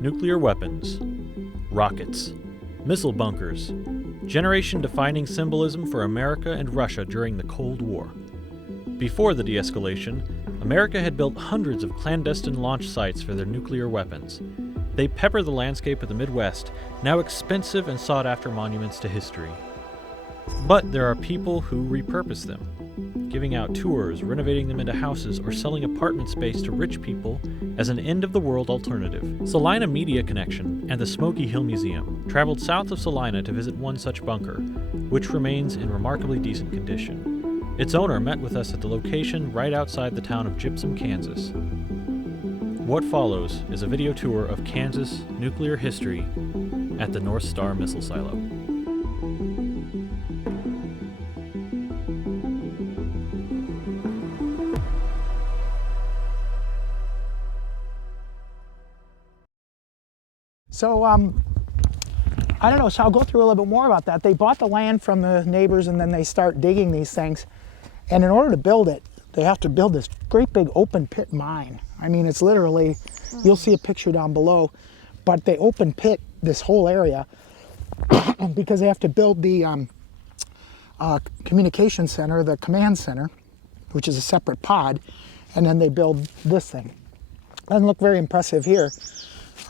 Nuclear weapons, rockets, missile bunkers, generation-defining symbolism for America and Russia during the Cold War. Before the de-escalation, America had built hundreds of clandestine launch sites for their nuclear weapons. They pepper the landscape of the Midwest, now expensive and sought-after monuments to history. But there are people who repurpose them, giving out tours, renovating them into houses, or selling apartment space to rich people as an end-of-the-world alternative. Salina Media Connection and the Smoky Hill Museum traveled south of Salina to visit one such bunker, which remains in remarkably decent condition. Its owner met with us at the location right outside the town of Gypsum, Kansas. What follows is a video tour of Kansas nuclear history at the North Star Missile Silo. So, I don't know, so I'll go through a little bit more about that. They bought the land from the neighbors and then they start digging these things. And in order to build it, they have to build this great big open pit mine. I mean, it's literally, you'll see a picture down below, but they open pit this whole area because they have to build the communication center, the command center, which is a separate pod, and then they build this thing. Doesn't look very impressive here.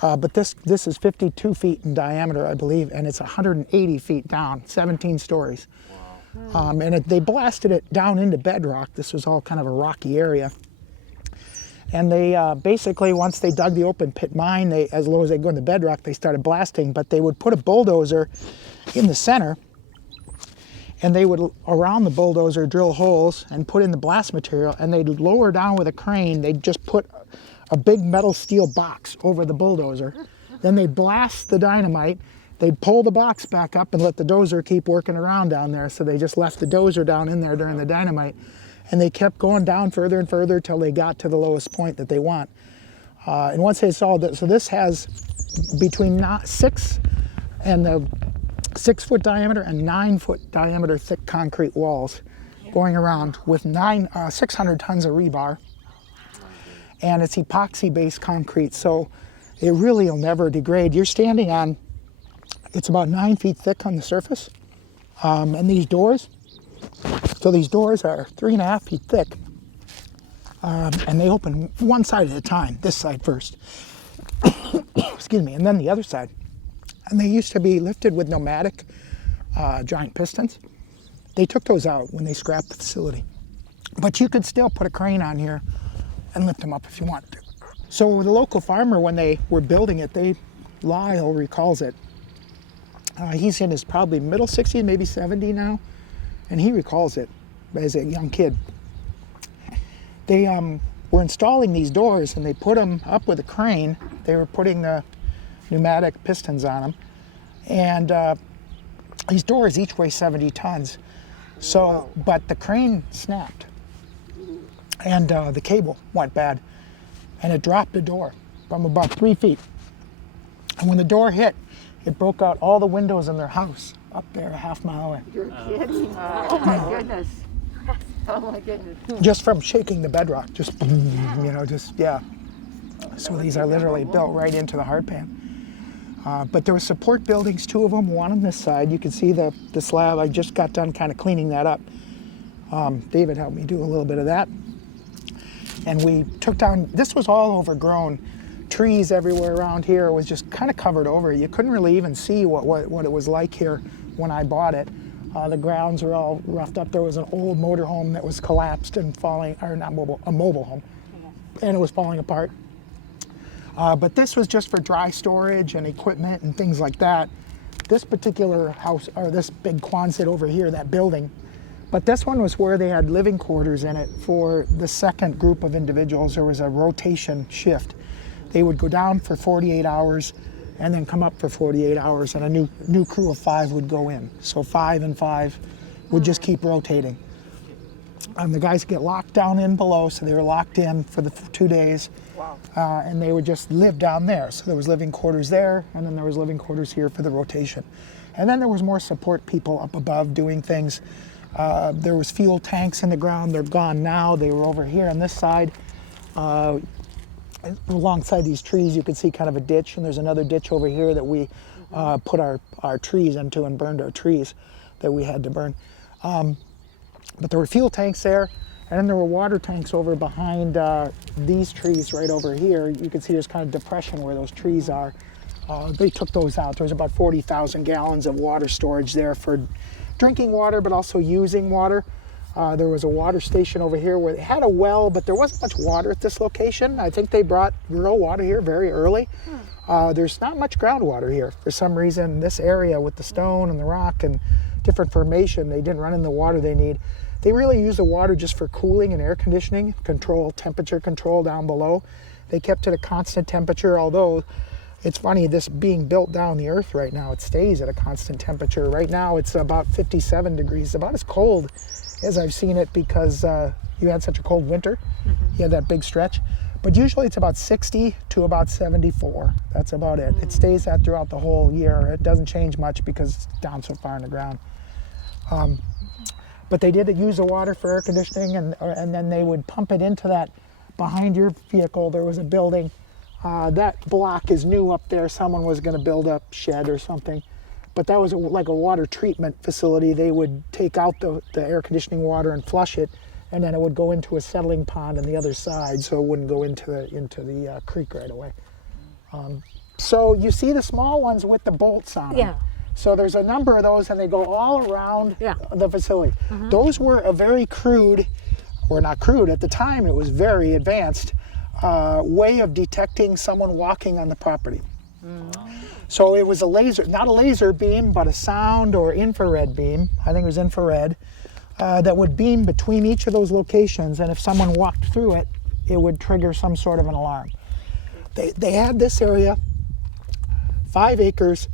But this is 52 feet in diameter, I believe, and it's 180 feet down, 17 stories. Wow. They blasted it down into bedrock. This was all kind of a rocky area. And they basically, once they dug the open pit mine, as low as they go in the bedrock, they started blasting. But they would put a bulldozer in the center, and they would, around the bulldozer, drill holes and put in the blast material, and they'd lower down with a crane. They'd just put a big metal steel box over the bulldozer. Then they'd blast the dynamite. They'd pull the box back up and let the dozer keep working around down there. So they just left the dozer down in there during the dynamite. And they kept going down further and further till they got to the lowest point that they want. And once they saw that, so this has between 6 and the 6 foot diameter and 9 foot diameter thick concrete walls going around with 600 tons of rebar. And it's epoxy-based concrete, so it really will never degrade. You're standing on, it's about 9 feet thick on the surface. And these doors, so these doors are 3.5 feet thick. And they open one side at a time, this side first. Excuse me, and then the other side. And they used to be lifted with pneumatic giant pistons. They took those out when they scrapped the facility. But you could still put a crane on here and lift them up if you wanted to. So the local farmer, when they were building it, Lyle recalls it. He's in his probably middle 60s, maybe 70 now, and he recalls it as a young kid. They were installing these doors and they put them up with a crane. They were putting the pneumatic pistons on them. And these doors each weigh 70 tons. So, but the crane snapped. And the cable went bad, and it dropped the door from about 3 feet. And when the door hit, it broke out all the windows in their house up there a half mile away. You're kidding. Oh my goodness. Oh my goodness. Just from shaking the bedrock, yeah. So these are literally built right into the hard pan. But there were support buildings, 2 of them, one on this side. You can see the slab. I just got done kind of cleaning that up. David helped me do a little bit of that. And we took down, this was all overgrown. Trees everywhere around here. It was just kind of covered over. You couldn't really even see what it was like here when I bought it. The grounds were all roughed up. There was an old motor home that was collapsed and falling, or not mobile, a mobile home. And it was falling apart. But this was just for dry storage and equipment and things like that. This particular house, or this big Quonset over here, that building, but this one was where they had living quarters in it for the second group of individuals. There was a rotation shift. They would go down for 48 hours and then come up for 48 hours, and a new crew of 5 would go in. So 5 and 5 would just keep rotating. The guys get locked down in below, so they were locked in for the 2 days. Wow. And they would just live down there. So there was living quarters there, and then there was living quarters here for the rotation. And then there was more support people up above doing things. There was fuel tanks in the ground. They're gone now. They were over here on this side. Alongside these trees, you can see kind of a ditch, and there's another ditch over here that we put our trees into and burned our trees that we had to burn. But there were fuel tanks there, and then there were water tanks over behind these trees right over here. You can see there's kind of depression where those trees are. They took those out. There was about 40,000 gallons of water storage there for drinking water, but also using water. There was a water station over here where they had a well, but there wasn't much water at this location. I think they brought rural water here very early. There's not much groundwater here. For some reason, this area with the stone and the rock and different formation, they didn't run in the water they need. They really use the water just for cooling and air conditioning, temperature control down below. They kept it a constant temperature, although it's funny, this being built down the earth right now, it stays at a constant temperature. Right now it's about 57 degrees, about as cold as I've seen it because you had such a cold winter. You had that big stretch. But usually it's about 60 to about 74. That's about it. It stays that throughout the whole year. It doesn't change much because it's down so far in the ground. But they did use the water for air conditioning, and then they would pump it into that. Behind your vehicle, there was a building. That block is new up there. Someone was going to build a shed or something. But that was like a water treatment facility. They would take out the air conditioning water and flush it, and then it would go into a settling pond on the other side, so it wouldn't go into the creek right away. So you see the small ones with the bolts on them. Yeah. So there's a number of those, and they go all around the facility. Those were a very crude, or not crude at the time, it was very advanced way of detecting someone walking on the property. So it was a laser, not a laser beam, but a sound or infrared beam. I think it was infrared, that would beam between each of those locations, and if someone walked through it, it would trigger some sort of an alarm. They had this area, 5 acres,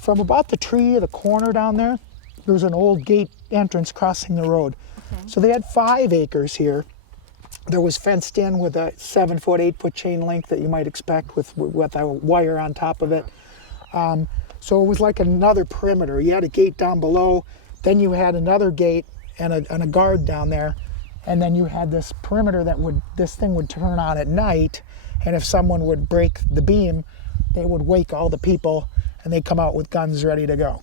from about the tree of the corner down there. There was an old gate entrance crossing the road. So they had 5 acres here. There was fenced in with a 7-foot, 8-foot chain link that you might expect with a wire on top of it. So it was like another perimeter. You had a gate down below, then you had another gate and a guard down there, and then you had this perimeter this thing would turn on at night, and if someone would break the beam, they would wake all the people, and they'd come out with guns ready to go.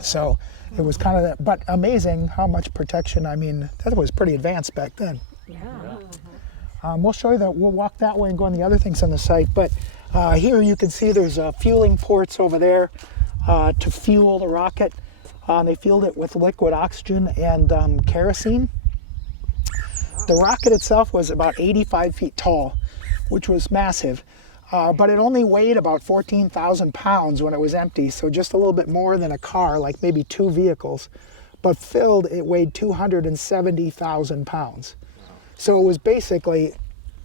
So it was kind of that, but amazing how much protection. I mean, that was pretty advanced back then. We'll show you that. We'll walk that way and go on the other things on the site. But here you can see there's fueling ports over there to fuel the rocket. They fueled it with liquid oxygen and kerosene. The rocket itself was about 85 feet tall, which was massive. But it only weighed about 14,000 pounds when it was empty, so just a little bit more than a car, like maybe 2 vehicles. But filled, it weighed 270,000 pounds. So it was basically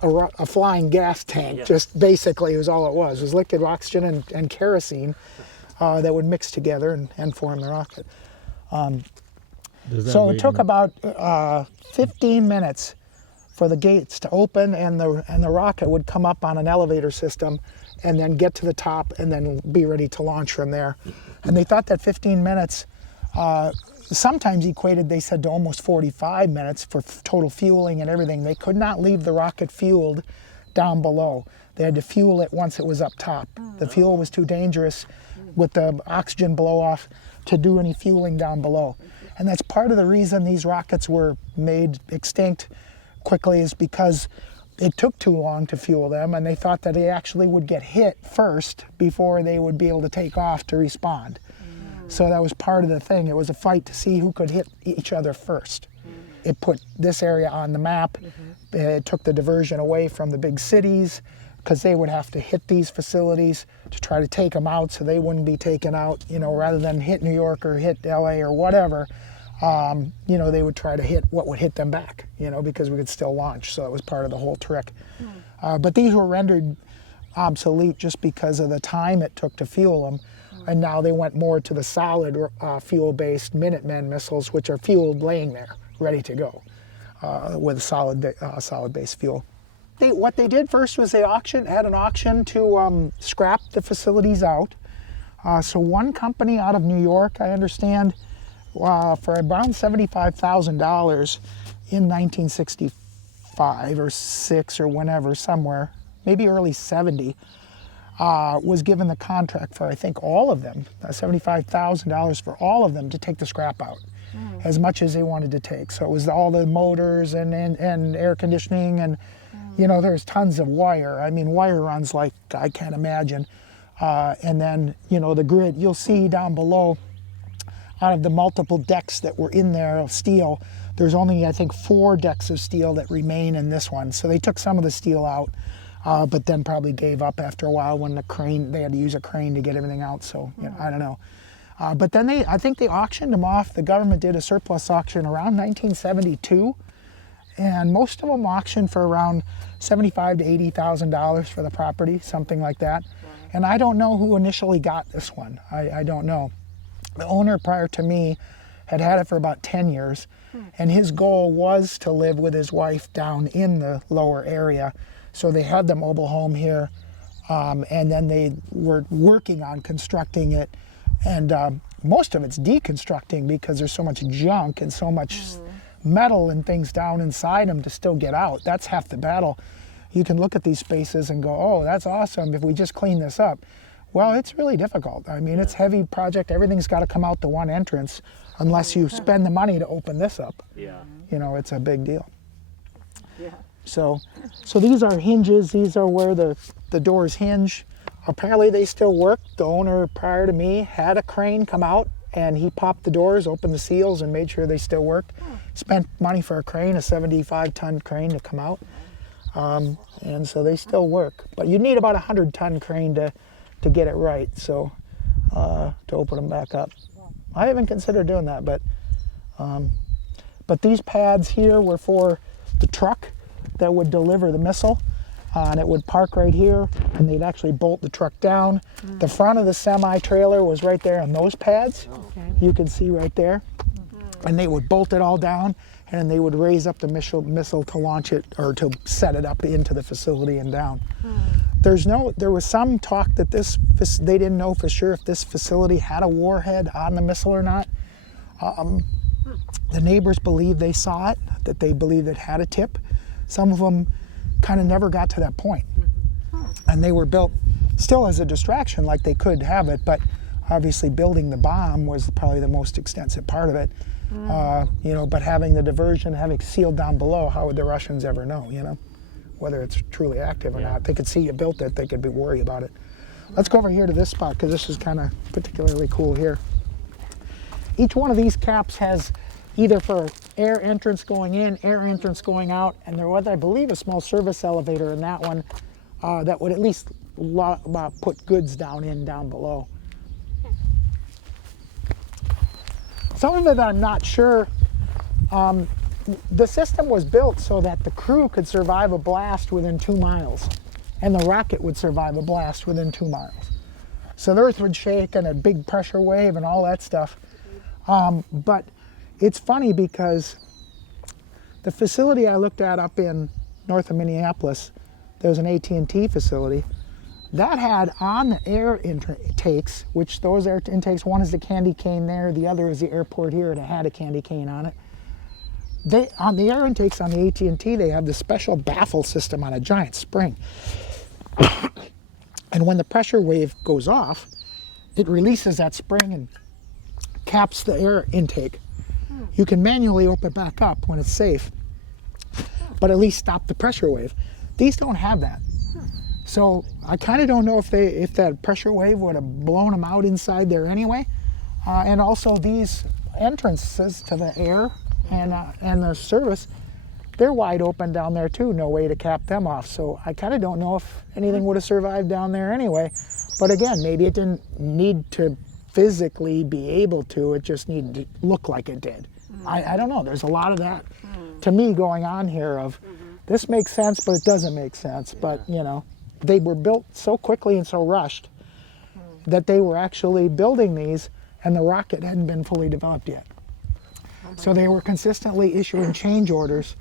a flying gas tank, just basically is all it was. It was liquid oxygen and kerosene that would mix together and form the rocket. So it took about 15 minutes for the gates to open, and the rocket would come up on an elevator system and then get to the top and then be ready to launch from there. And they thought that 15 minutes sometimes equated, they said, to almost 45 minutes for total fueling and everything. They could not leave the rocket fueled down below. They had to fuel it once it was up top. The fuel was too dangerous with the oxygen blow off to do any fueling down below. And that's part of the reason these rockets were made extinct quickly, is because it took too long to fuel them, and they thought that they actually would get hit first before they would be able to take off to respond. So that was part of the thing. It was a fight to see who could hit each other first. It put this area on the map. It took the diversion away from the big cities, because they would have to hit these facilities to try to take them out so they wouldn't be taken out, rather than hit New York or hit LA or whatever. They would try to hit what would hit them back, because we could still launch. So it was part of the whole trick. But these were rendered obsolete just because of the time it took to fuel them. And now they went more to the solid fuel-based Minuteman missiles, which are fueled laying there, ready to go, with solid-based fuel. What they did first was they had an auction to scrap the facilities out. So one company out of New York, I understand, for around $75,000 in 1965 or 6 or whenever, somewhere, maybe early 70, was given the contract for, I think, all of them, $75,000 for all of them to take the scrap out, as much as they wanted to take. So it was all the motors and air conditioning and, you know, there's tons of wire. I mean, wire runs like I can't imagine. And then, you know, the grid, you'll see down below, out of the multiple decks that were in there of steel, there's only, I think, 4 decks of steel that remain in this one. So they took some of the steel out, but then probably gave up after a while when the crane, they had to use a crane to get everything out. So, you know, I don't know. But then I think they auctioned them off. The government did a surplus auction around 1972. And most of them auctioned for around $75,000 to $80,000 for the property, something like that. And I don't know who initially got this one. I don't know. The owner prior to me had it for about 10 years, and his goal was to live with his wife down in the lower area. So they had the mobile home here, and then they were working on constructing it. And most of it's deconstructing because there's so much junk and so much metal and things down inside them to still get out. That's half the battle. You can look at these spaces and go, oh, that's awesome if we just clean this up. Well, it's really difficult. I mean, it's a heavy project. Everything's got to come out the one entrance unless you spend the money to open this up. Yeah. You know, it's a big deal. Yeah. So these are hinges. These are where the doors hinge. Apparently they still work. The owner prior to me had a crane come out and he popped the doors, opened the seals, and made sure they still worked. Spent money for a crane, a 75-ton crane to come out. And so they still work. But you need about a 100-ton crane to get it right, so to open them back up. I haven't considered doing that, but these pads here were for the truck that would deliver the missile, and it would park right here, and they'd actually bolt the truck down. The front of the semi-trailer was right there on those pads. You can see right there. And they would bolt it all down, and they would raise up the missile to launch it or to set it up into the facility and down. There was some talk that they didn't know for sure if this facility had a warhead on the missile or not. The neighbors believe they saw it, that they believed it had a tip. Some of them kind of never got to that point. And they were built still as a distraction, like they could have it, but obviously building the bomb was probably the most extensive part of it. You know, but having the diversion, having sealed down below, how would the Russians ever know, you know, whether it's truly active or not? They could see you built it, they could be worried about it. Let's go over here to this spot, because this is kind of particularly cool here. Each one of these caps has either for air entrance going in, air entrance going out, and there was, I believe, a small service elevator in that one that would at least put goods down below. Some of it I'm not sure. The system was built so that the crew could survive a blast within 2 miles, and the rocket would survive a blast within 2 miles. So the earth would shake and a big pressure wave and all that stuff. But it's funny because the facility I looked at up in north of Minneapolis, there was an AT&T facility, that had on the air intakes, which those air intakes, one is the candy cane there, the other is the airport here, and it had a candy cane on it. On the air intakes on the AT&T, they have this special baffle system on a giant spring. And when the pressure wave goes off, it releases that spring and caps the air intake. You can manually open it back up when it's safe, but at least stop the pressure wave. These don't have that. So I kind of don't know if that pressure wave would have blown them out inside there anyway. And also these entrances to the air and the service, they're wide open down there too, no way to cap them off. So I kind of don't know if anything would have survived down there anyway. But again, maybe it didn't need to physically be able to, it just needed to look like it did. I don't know, there's a lot of that to me going on here of this makes sense, but it doesn't make sense. But you know, they were built so quickly and so rushed that they were actually building these and the rocket hadn't been fully developed yet. So they were consistently issuing change orders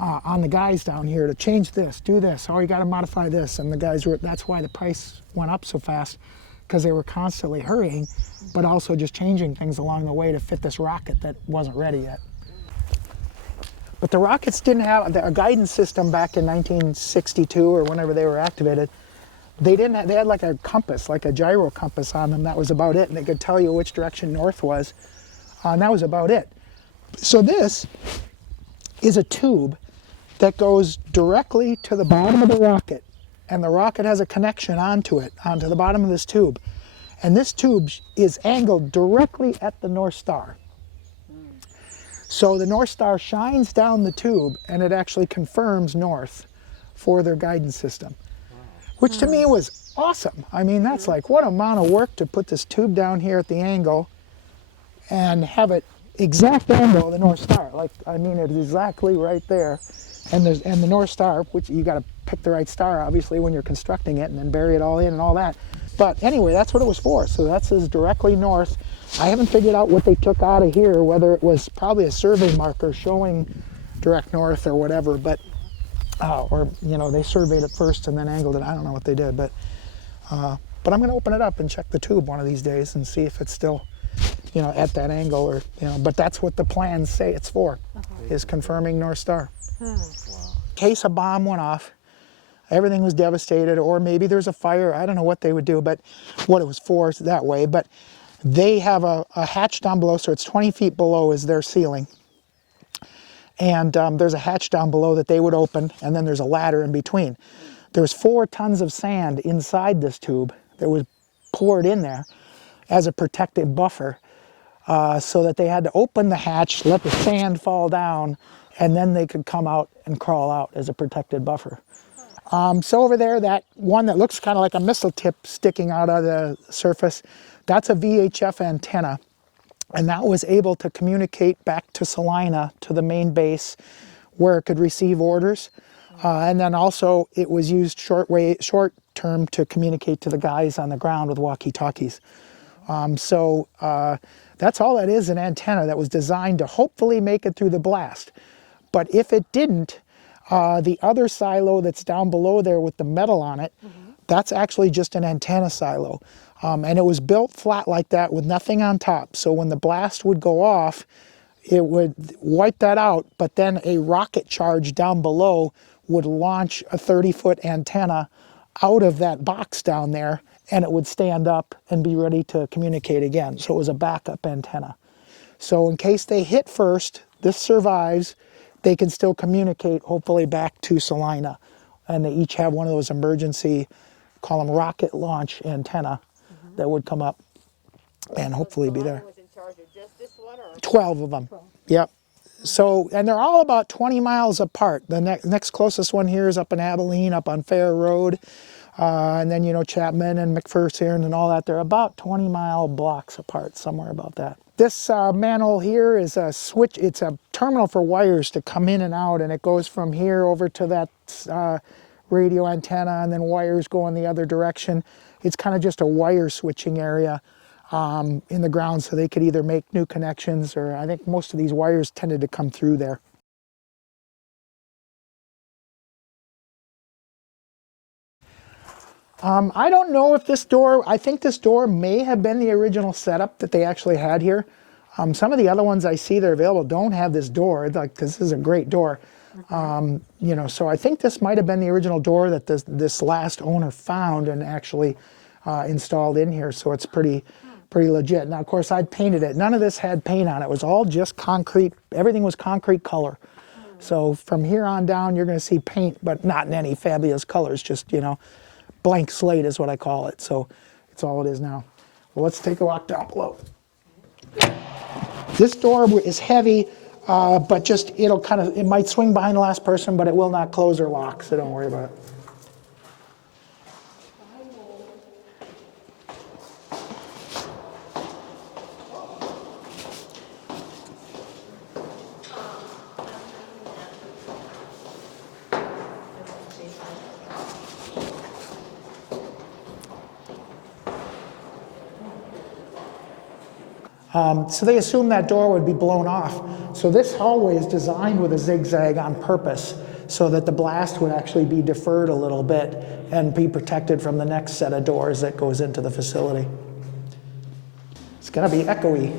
on the guys down here to change this, do this, oh, you got to modify this. And the guys were, that's why the price went up so fast, because they were constantly hurrying, but also just changing things along the way to fit this rocket that wasn't ready yet. But the rockets didn't have a guidance system back in 1962 or whenever they were activated. They didn't have, they had like a compass, like a gyro compass on them. That was about it, and they could tell you which direction north was, and that was about it. So this is a tube that goes directly to the bottom of the rocket, and the rocket has a connection onto it, onto the bottom of this tube. And this tube is angled directly at the North Star. So the North Star shines down the tube, and it actually confirms north for their guidance system, which to me was awesome. I mean, that's like, what amount of work to put this tube down here at the angle and have it exact angle of the North Star. Like, I mean, it's exactly right there. And the North Star, which you got to pick the right star, obviously, when you're constructing it, and then bury it all in and all that. But anyway, that's what it was for. So that says directly north. I haven't figured out what they took out of here, whether it was probably a survey marker showing direct north or whatever, but or you know, they surveyed it first and then angled it. I don't know what they did, but I'm going to open it up and check the tube one of these days and see if it's still, you know, at that angle, or you know. But that's what the plans say it's for, is confirming North Star. In case a bomb went off, everything was devastated, or maybe there's a fire. I don't know what they would do, but what it was for that way. But they have a hatch down below, so it's 20 feet below is their ceiling. And there's a hatch down below that they would open, and then there's a ladder in between. There's 4 tons of sand inside this tube that was poured in there as a protective buffer, so that they had to open the hatch, let the sand fall down, and then they could come out and crawl out as a protected buffer. So over there, that one that looks kind of like a missile tip sticking out of the surface, that's a VHF antenna. And that was able to communicate back to Salina, to the main base, where it could receive orders. And then also it was used short term to communicate to the guys on the ground with walkie-talkies. So that's all that is, an antenna that was designed to hopefully make it through the blast. But if it didn't, the other silo that's down below there with the metal on it, that's actually just an antenna silo. And it was built flat like that with nothing on top. So when the blast would go off, it would wipe that out, but then a rocket charge down below would launch a 30-foot antenna out of that box down there, and it would stand up and be ready to communicate again. So it was a backup antenna. So in case they hit first, this survives, they can still communicate, hopefully, back to Salina. And they each have one of those emergency, call them rocket launch antenna, that would come up and hopefully be there. Was in charge of just this one, or 12 of them. 12. Yep. So, and they're all about 20 miles apart. The next closest one here is up in Abilene, up on Fair Road. And then, you know, Chapman and McPherson and all that. They're about 20-mile blocks apart, somewhere about that. This manhole here is a switch. It's a terminal for wires to come in and out, and it goes from here over to that radio antenna, and then wires go in the other direction. It's kind of just a wire switching area in the ground, so they could either make new connections, or I think most of these wires tended to come through there. I don't know if this door, I think this door may have been the original setup that they actually had here. Some of the other ones I see that are available don't have this door, like, this is a great door. You know, so I think this might have been the original door that this last owner found and actually installed in here, so it's pretty legit. Now, of course, I painted it. None of this had paint on it. It was all just concrete. Everything was concrete color. So from here on down, you're going to see paint, but not in any fabulous colors, just, you know, blank slate is what I call it. So it's all it is now. Well, let's take a walk down below. This door is heavy, but just, it might swing behind the last person, but it will not close or lock, so don't worry about it. So they assumed that door would be blown off. So this hallway is designed with a zigzag on purpose, so that the blast would actually be deferred a little bit and be protected from the next set of doors that goes into the facility. It's gonna be echoey.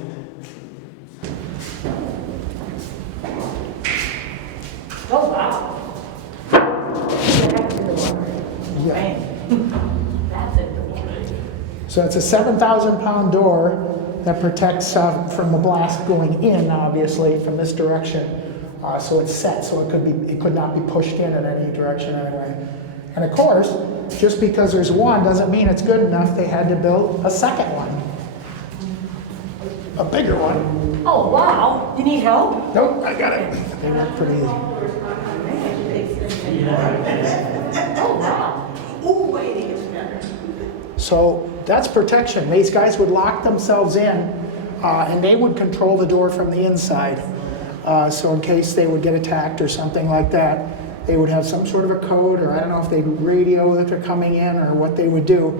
Oh, wow. Yeah. That's it. So it's a 7,000-pound door that protects from the blast going in, obviously, from this direction. So it's set, so it could not be pushed in any direction anyway. And of course, just because there's one doesn't mean it's good enough. They had to build a second one, a bigger one. Oh, wow. You need help? Nope, I got it. They work pretty easy. Oh, wow. Oh, wait, it gets better. So that's protection. These guys would lock themselves in, and they would control the door from the inside. So in case they would get attacked or something like that, they would have some sort of a code, or I don't know if they'd radio that they're coming in or what they would do.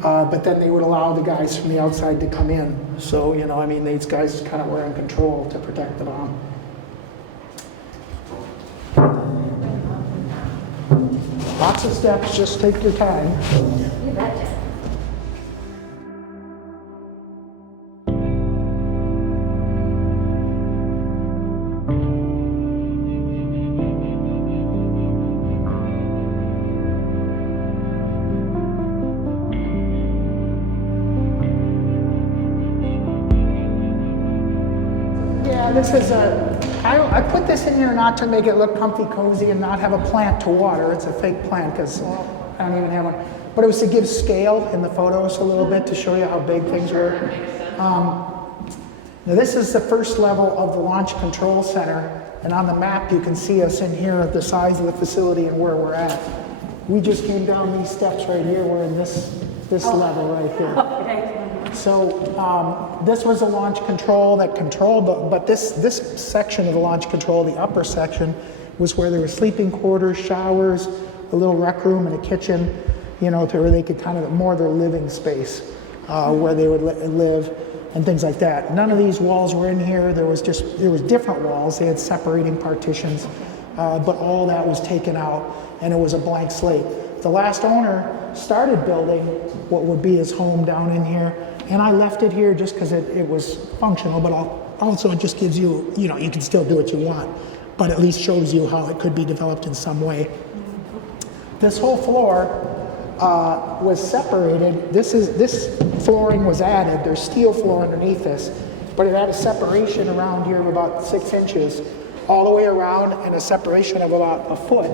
But then they would allow the guys from the outside to come in. So, you know, I mean, these guys kind of were in control to protect the bomb. Lots of steps, just take your time. You betcha. Yeah, this is I put this in here not to make it look comfy cozy and not have a plant to water. It's a fake plant because I don't even have one. But it was to give scale in the photos a little bit to show you how big things were. Now this is the first level of the Launch Control Center, and on the map you can see us in here at the size of the facility and where we're at. We just came down these steps right here. We're in this level right here. Okay. So this was a launch control that controlled, but this section of the launch control, the upper section, was where there were sleeping quarters, showers, a little rec room, and a kitchen, you know, to where they could kind of more their living space, where they would live and things like that. None of these walls were in here. There was different walls. They had separating partitions, but all that was taken out, and it was a blank slate. The last owner started building what would be his home down in here, and I left it here just because it was functional, but also it just gives you, you know, you can still do what you want, but at least shows you how it could be developed in some way. This whole floor was separated. This flooring was added. There's steel floor underneath this, but it had a separation around here of about 6 inches all the way around, and a separation of about a foot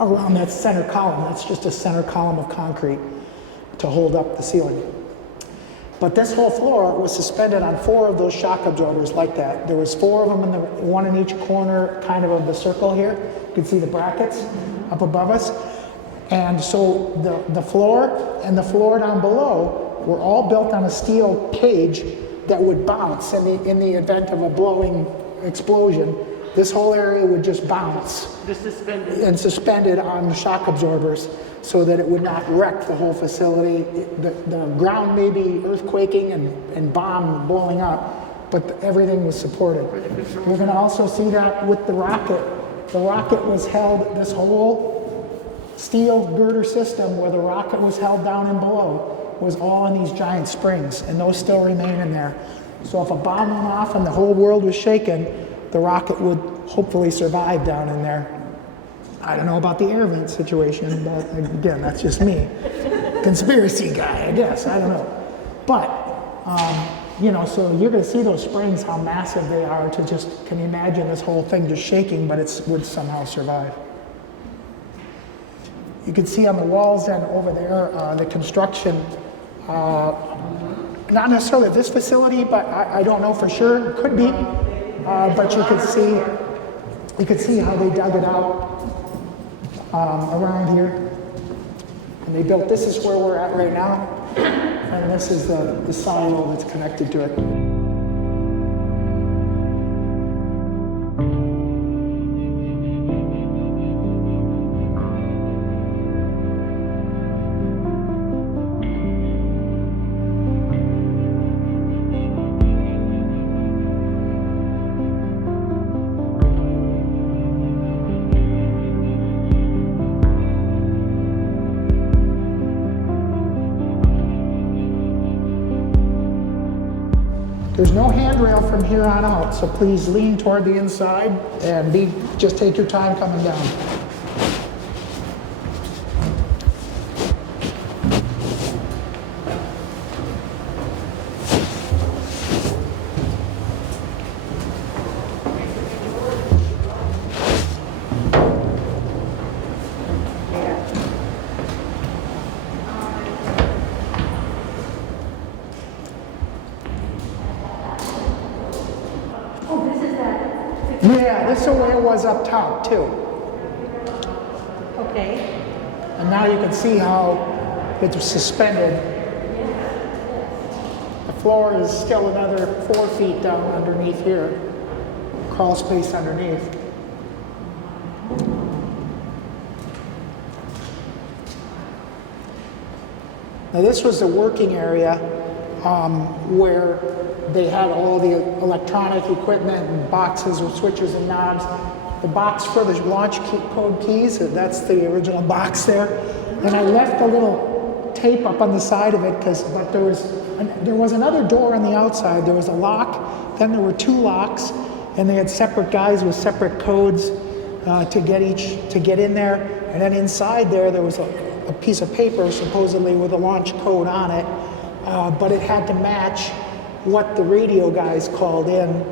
around that center column. That's just a center column of concrete to hold up the ceiling. But this whole floor was suspended on 4 of those shock absorbers like that. There was 4 of them, one in each corner kind of the circle here. You can see the brackets up above us. And so the floor and the floor down below were all built on a steel cage that would bounce in the event of a blowing explosion. This whole area would just bounce and suspended on shock absorbers so that it would not wreck the whole facility. The ground may be earthquaking and bomb blowing up, but everything was supported. We're going to also see that with the rocket. The rocket was held, this whole steel girder system where the rocket was held down and below was all in these giant springs, and those still remain in there. So if a bomb went off and the whole world was shaken, the rocket would hopefully survive down in there. I don't know about the air vent situation, but again, that's just me. Conspiracy guy, I guess, I don't know. But, you know, so you're gonna see those springs, how massive they are to just, can you imagine this whole thing just shaking, but it would somehow survive. You can see on the walls and over there, the construction, not necessarily this facility, but I don't know for sure, it could be. But you could see how they dug it out around here, and they built. This is where we're at right now, and this is the silo that's connected to it. There's no handrail from here on out, so please lean toward the inside and just take your time coming down. Yeah, this is the way it was up top too. Okay. And now you can see how it's suspended. The floor is still another 4 feet down underneath here. Crawl space underneath. Now this was the working area where they had all the electronic equipment and boxes with switches and knobs. The box for the launch code keys, that's the original box there. And I left a little tape up on the side of it but there was another door on the outside. There was a lock, then there were 2 locks, and they had separate guys with separate codes to get in there. And then inside there was a piece of paper supposedly with a launch code on it, but it had to match what the radio guys called in.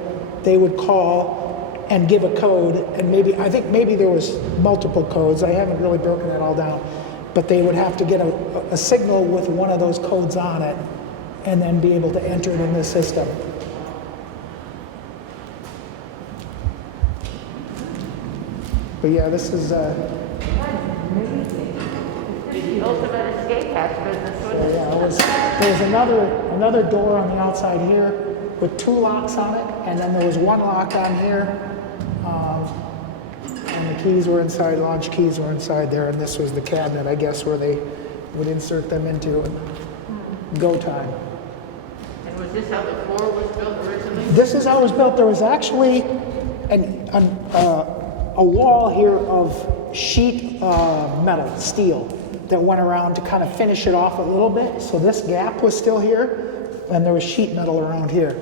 They would call and give a code, and I think maybe there was multiple codes. I haven't really broken that all down, but they would have to get a signal with one of those codes on it and then be able to enter it in the system. But yeah, this is The ultimate escape hatch business, wouldn't it? there was another door on the outside here with 2 locks on it, and then there was 1 lock on here, and the keys were inside, launch keys were inside there, and this was the cabinet, I guess, where they would insert them into go time. And was this how the floor was built originally? This is how it was built. There was actually a wall here of sheet metal, steel, that went around to kind of finish it off a little bit. So this gap was still here, and there was sheet metal around here.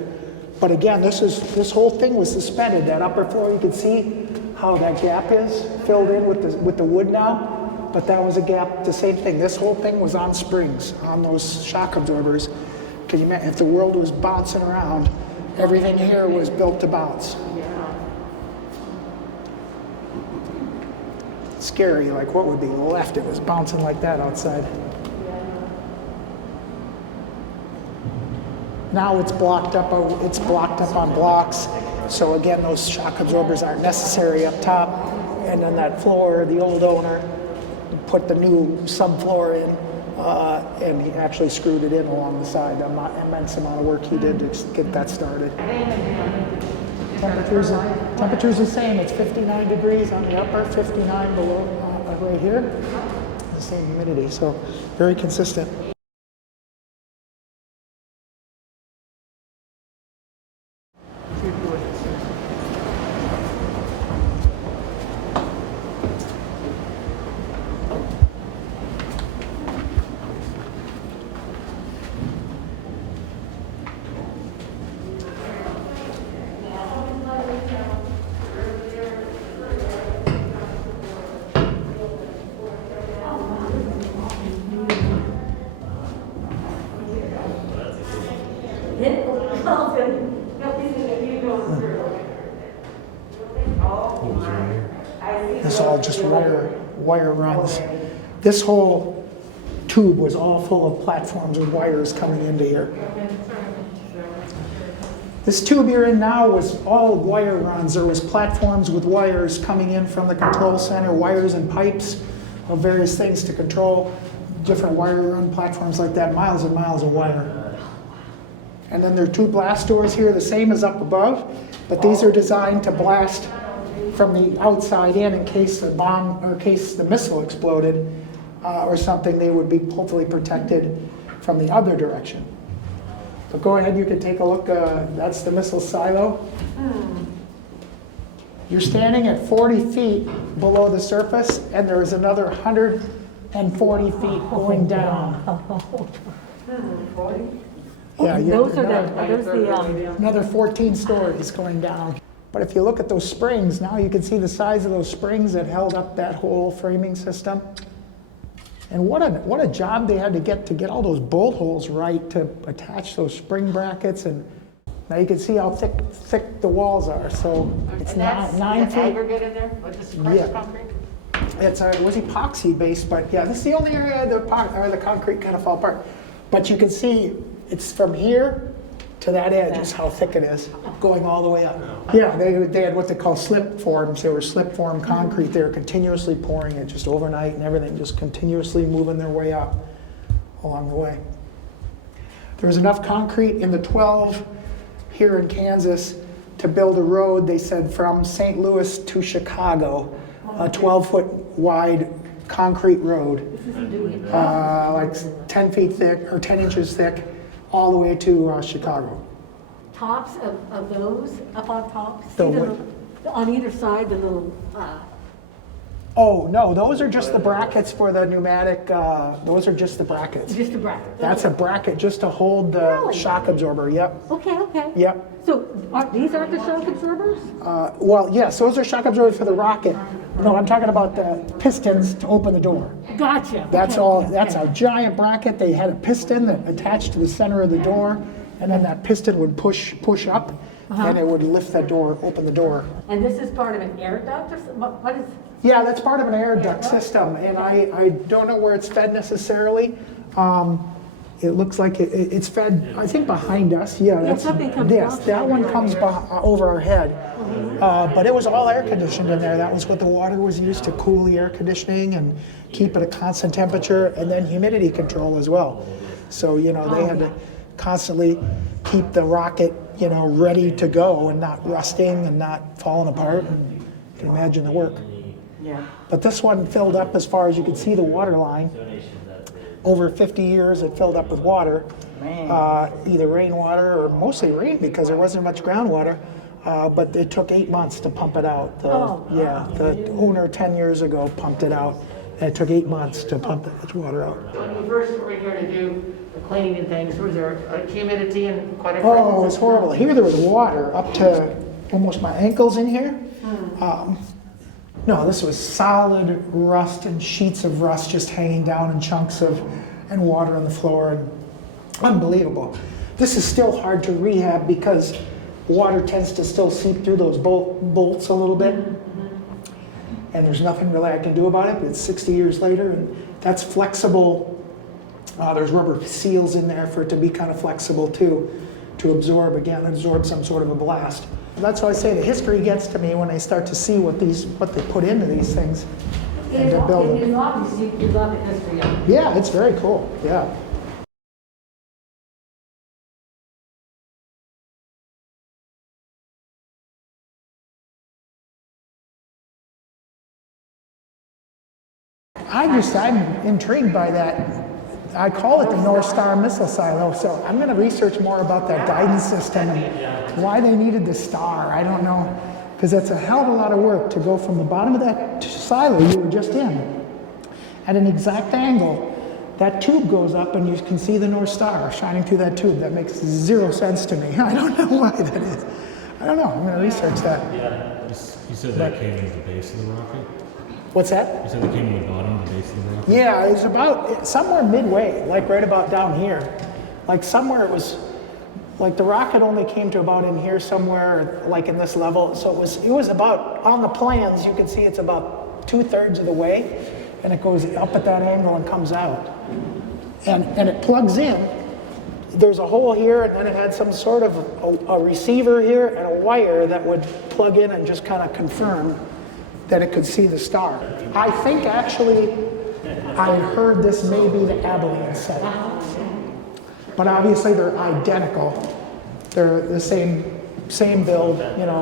But again, this whole thing was suspended. That upper floor, you can see how that gap is filled in with the wood now. But that was a gap, the same thing. This whole thing was on springs, on those shock absorbers. Can you imagine if the world was bouncing around, everything here was built to bounce. Scary, like what would be left? It was bouncing like that outside. Now it's blocked up. It's blocked up on blocks. So again, those shock absorbers aren't necessary up top. And then that floor, the old owner put the new subfloor in, and he actually screwed it in along the side. Immense amount of work he did to get that started. Temperature's the same. It's 59 degrees on the upper, 59 below, right here. The same humidity, so very consistent. This all just wire runs. This whole tube was all full of platforms with wires coming into here. This tube you're in now was all wire runs. There was platforms with wires coming in from the control center, wires and pipes of various things to control different wire run platforms like that, miles and miles of wire. And then there are 2 blast doors here, the same as up above, but these are designed to blast from the outside in case the bomb or in case the missile exploded or something. They would be hopefully protected from the other direction. So go ahead, you can take a look. That's the missile silo. You're standing at 40 feet below the surface, and there is another 140 feet going down. Yeah, yeah, Those are another 14 stories going down. But if you look at those springs, now you can see the size of those springs that held up that whole framing system. And what a job they had to get all those bolt holes right to attach those spring brackets. And now you can see how thick the walls are. So it's nine feet. Aggregate in there with this crushed concrete? It was epoxy based, but yeah, this is the only area the concrete kind of fell apart. But you can see it's from here to that edge is how thick it is, going all the way up. Yeah, they had what they call slip forms. They were slip form concrete. They were continuously pouring it just overnight and everything, just continuously moving their way up along the way. There was enough concrete in the 12 here in Kansas to build a road, they said, from St. Louis to Chicago, a 12-foot wide concrete road, like 10 feet thick or 10 inches thick, all the way to Chicago. Tops of those up on top? The On either side, the little... Oh, no, those are just the brackets for the pneumatic, those are just the brackets. Just a bracket? That's a bracket just to hold the shock absorber, yep. Okay. Yep. So these aren't the shock absorbers? Well, yes, those are shock absorbers for the rocket. No, I'm talking about the pistons to open the door. Gotcha. That's all. That's a giant bracket. They had a piston that attached to the center of the door, and then that piston would push up, and it would lift that door, open the door. And this is part of an air duct or something? What is? Yeah, that's part of an air duct system, and I don't know where it's fed necessarily. It looks like it's fed, I think, behind us. Yeah, that's something comes yes, off that one comes over our head. But it was all air conditioned in there. That was what the water was used to cool the air conditioning and keep it a constant temperature, and then humidity control as well. So, they had to constantly keep the rocket, ready to go and not rusting and not falling apart. And you can imagine the work. Yeah. But this one filled up as far as you could see the water line. Over 50 years, it filled up with water, either rainwater or mostly rain because there wasn't much groundwater. But it took 8 months to pump it out. The owner 10 years ago pumped it out, and it took 8 months to pump that water out. When you first were here to do the cleaning and things, was there humidity and quite a... Oh, it was horrible. Here there was water up to almost my ankles in here. No, this was solid rust and sheets of rust just hanging down in chunks and water on the floor. And unbelievable. This is still hard to rehab because water tends to still seep through those bolts a little bit. And there's nothing really I can do about it. But it's 60 years later, and that's flexible. There's rubber seals in there for it to be kind of flexible too, to absorb some sort of a blast. That's why I say the history gets to me when I start to see what they put into these things and to build them. It's obvious you love the history of it. Yeah, it's very cool. Yeah. I'm intrigued by that. I call it the North Star missile silo, so I'm going to research more about that guidance system and why they needed the star. I don't know, because that's a hell of a lot of work to go from the bottom of that silo you were just in at an exact angle. That tube goes up and you can see the North Star shining through that tube. That makes zero sense to me. I don't know why that is. I don't know. I'm going to research that. You said that came at the base of the rocket? What's that? You said they came to the bottom, the base of the rocket? Yeah, it's about somewhere midway, like right about down here. Like somewhere it was, like the rocket only came to about in here somewhere, like in this level. So it was about, on the plans, you can see it's about 2/3 of the way, and it goes up at that angle and comes out. And it plugs in. There's a hole here, and then it had some sort of a receiver here and a wire that would plug in and just kind of confirm that it could see the star. I think actually I heard this may be the Abilene setup. But obviously they're identical. They're the same build,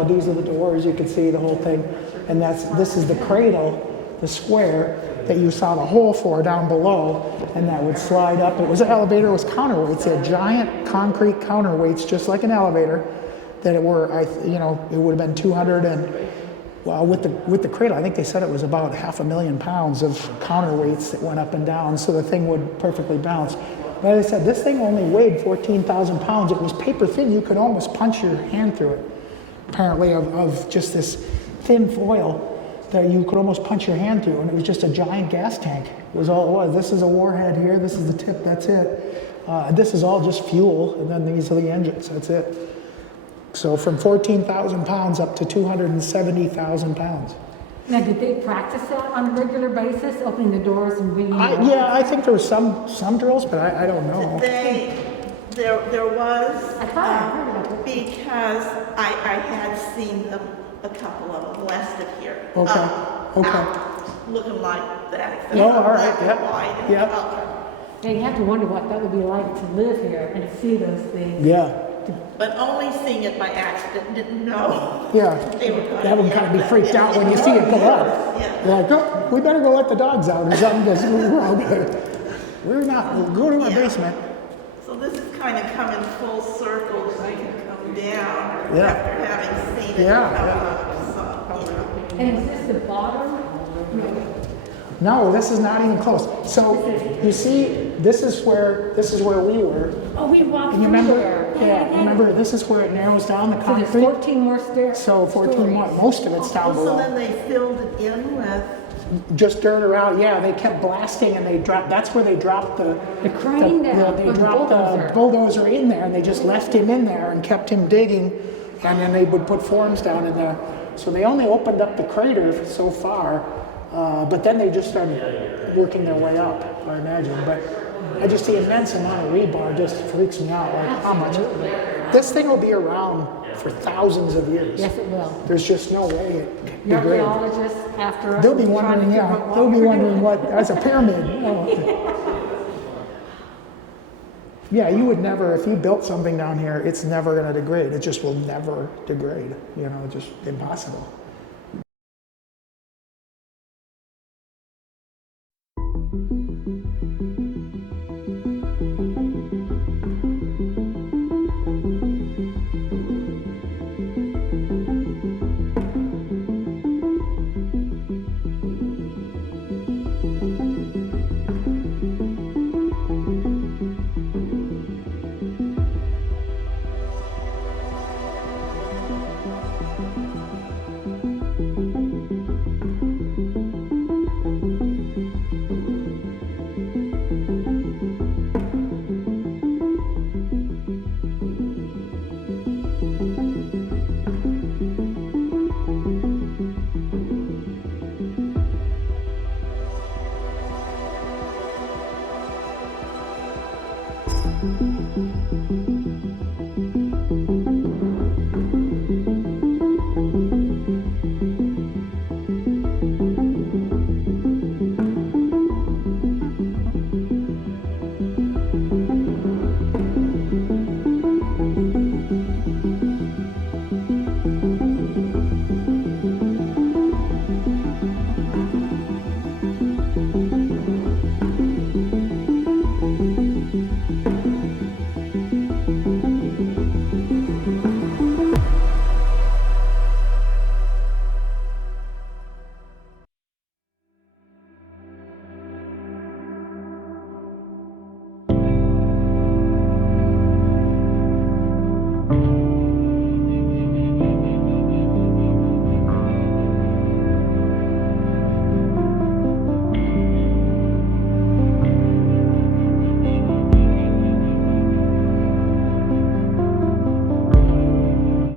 these are the doors, you can see the whole thing. And this is the cradle, the square that you saw the hole for down below, and that would slide up. It was an elevator, it was counterweights. They had giant concrete counterweights, just like an elevator, that it would have been 200 and well, with the cradle, I think they said it was about 500,000 pounds of counterweights that went up and down, so the thing would perfectly balance. Like I said, this thing only weighed 14,000 pounds. It was paper thin. You could almost punch your hand through it, apparently, of just this thin foil that you could almost punch your hand through, and it was just a giant gas tank. It was all it was. This is a warhead here. This is the tip. That's it. This is all just fuel, and then these are the engines. That's it. So from 14,000 pounds up to 270,000 pounds. Now, did they practice that on a regular basis, opening the doors and bringing it up? Yeah, I think there was some drills, but I don't know. There was, I thought I heard about it. because I had seen them, a couple of them west of here. Okay, okay. Out, looking like that. except Oh, all right, black and yeah, white and yeah. color. And you have to wonder what that would be like to live here and see those things. Yeah, But only seeing it by accident, didn't know. yeah. They were gonna That would be kind of be up freaked there. out when you see it go up. Yeah. You're like, oh, we better go let the dogs out or something because we're not, we'll go to our Yeah. basement. So this is kind of coming full circle, so you can come down Yeah. after having seen it. Yeah, come yeah. up, so, you know. And is this the bottom? No, this is not even close. So you see, this is where we were. Oh, we walked And you through remember? there. Yeah, remember this is where it narrows down the So there's concrete. 14 more stairs. So 14 more, most of it's down So below. then they filled it in with, Just dirt around, yeah, they kept blasting and they dropped, that's where they dropped the crane down, they or the dropped the bulldozer. bulldozer in there and they just left him in there and kept him digging, and then they would put forms down in there. So they only opened up the crater so far, but then they just started working their way up, I imagine. But I just the immense amount of rebar just freaks me out, like how much. This thing will be around for thousands of years. Yes, it will. There's just no way it can The degrade. archaeologists after us. They'll be will try to wondering, figure yeah, out they'll what be we're wondering doing. what, as a pyramid. Yeah, you would never, if you built something down here, it's never gonna degrade. It just will never degrade, you know, just impossible.